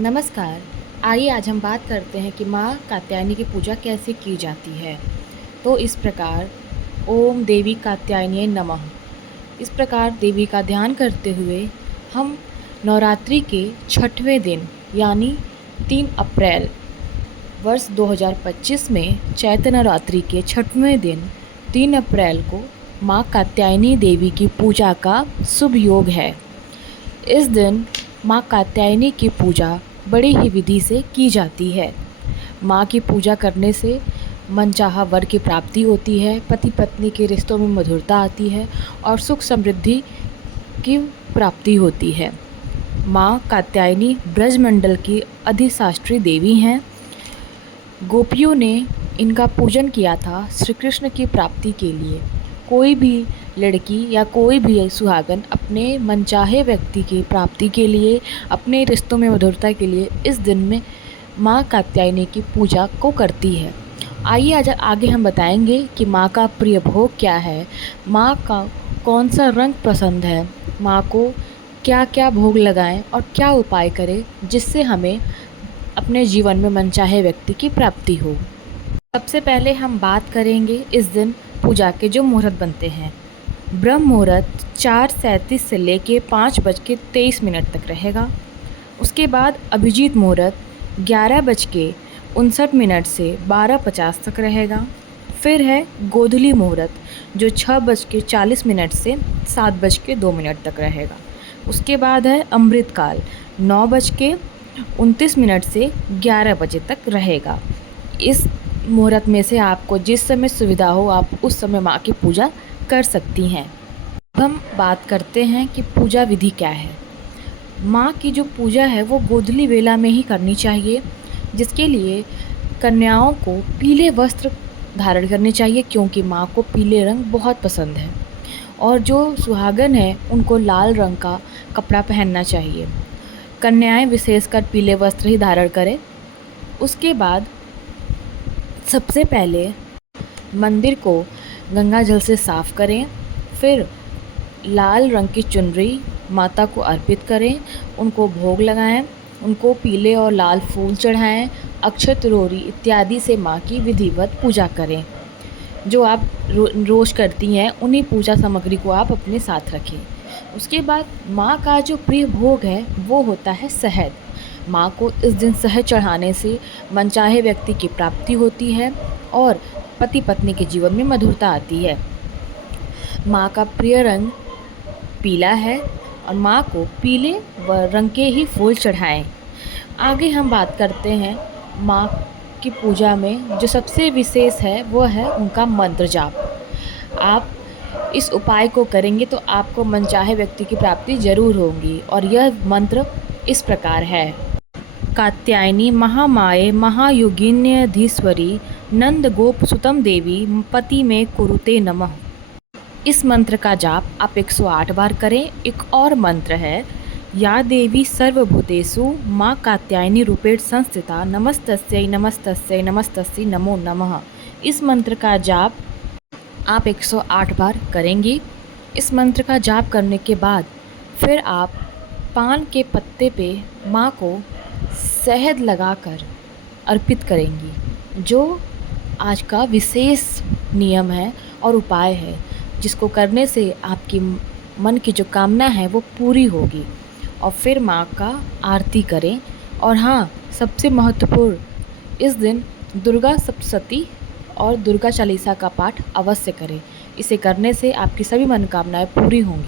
नमस्कार। आइए आज हम बात करते हैं कि माँ कात्यायनी की पूजा कैसे की जाती है। तो इस प्रकार ओम देवी कात्यायनी नमः, इस प्रकार देवी का ध्यान करते हुए हम नवरात्रि के छठवें दिन यानी 3 अप्रैल वर्ष 2025 में चैत्र नवरात्रि के छठवें दिन 3 अप्रैल को माँ कात्यायनी देवी की पूजा का शुभ योग है। इस दिन माँ कात्यायनी की पूजा बड़ी ही विधि से की जाती है। माँ की पूजा करने से मनचाहा वर की प्राप्ति होती है, पति पत्नी के रिश्तों में मधुरता आती है और सुख समृद्धि की प्राप्ति होती है। माँ कात्यायनी ब्रजमंडल की अधिशास्त्री देवी हैं। गोपियों ने इनका पूजन किया था श्री कृष्ण की प्राप्ति के लिए। कोई भी लड़की या कोई भी सुहागन अपने मनचाहे व्यक्ति की प्राप्ति के लिए, अपने रिश्तों में मधुरता के लिए इस दिन में माँ कात्यायनी की पूजा को करती है। आइए आज आगे हम बताएंगे कि माँ का प्रिय भोग क्या है, माँ का कौन सा रंग पसंद है, माँ को क्या क्या भोग लगाएं और क्या उपाय करें जिससे हमें अपने जीवन में मनचाहे व्यक्ति की प्राप्ति हो। सबसे पहले हम बात करेंगे इस दिन पूजा के जो मुहूर्त बनते हैं। ब्रह्म मुहूर्त 4:37 से लेके 5:23 तक रहेगा। उसके बाद अभिजीत मुहूर्त 11:59 से 12:50 तक रहेगा। फिर है गोधूली मुहूर्त जो 6:40 से 7:02 तक रहेगा। उसके बाद है अमृतकाल 9:29 से 11 बजे तक रहेगा। इस मुहूर्त में से आपको जिस समय सुविधा हो आप उस समय माँ की पूजा कर सकती हैं। अब हम बात करते हैं कि पूजा विधि क्या है। माँ की जो पूजा है वो गोधूली बेला में ही करनी चाहिए, जिसके लिए कन्याओं को पीले वस्त्र धारण करने चाहिए क्योंकि माँ को पीले रंग बहुत पसंद है। और जो सुहागन है उनको लाल रंग का कपड़ा पहनना चाहिए। कन्याएं विशेषकर पीले वस्त्र ही धारण करें। उसके बाद सबसे पहले मंदिर को गंगा जल से साफ़ करें, फिर लाल रंग की चुनरी माता को अर्पित करें, उनको भोग लगाएं, उनको पीले और लाल फूल चढ़ाएं, अक्षत रोरी इत्यादि से माँ की विधिवत पूजा करें। जो आप रोज़ करती हैं उन्हीं पूजा सामग्री को आप अपने साथ रखें। उसके बाद माँ का जो प्रिय भोग है वो होता है शहद। माँ को इस दिन शहद चढ़ाने से मनचाहे व्यक्ति की प्राप्ति होती है और पति पत्नी के जीवन में मधुरता आती है। माँ का प्रिय रंग पीला है और माँ को पीले व रंग के ही फूल चढ़ाएं। आगे हम बात करते हैं माँ की पूजा में जो सबसे विशेष है वो है उनका मंत्र जाप। आप इस उपाय को करेंगे तो आपको मनचाहे व्यक्ति की प्राप्ति जरूर होगी और यह मंत्र इस प्रकार है। कात्यायनी महामाये महायोगिन्यधीश्वरी नंद गोप सुतम देवी पति में कुरुते नमः। इस मंत्र का जाप आप 108 बार करें। एक और मंत्र है या देवी सर्वभूतेषु माँ कात्यायनी रूपेण संस्थिता नमस्तस्यै नमस्तस्यै नमस्तस्यै नमो नमः। इस मंत्र का जाप आप 108 बार करेंगी। इस मंत्र का जाप करने के बाद फिर आप पान के पत्ते पे माँ को शहद लगाकर अर्पित करेंगी, जो आज का विशेष नियम है और उपाय है, जिसको करने से आपकी मन की जो कामना है वो पूरी होगी। और फिर माँ का आरती करें। और हाँ, सबसे महत्वपूर्ण इस दिन दुर्गा सप्तशती और दुर्गा चालीसा का पाठ अवश्य करें। इसे करने से आपकी सभी मनोकामनाएं पूरी होंगी।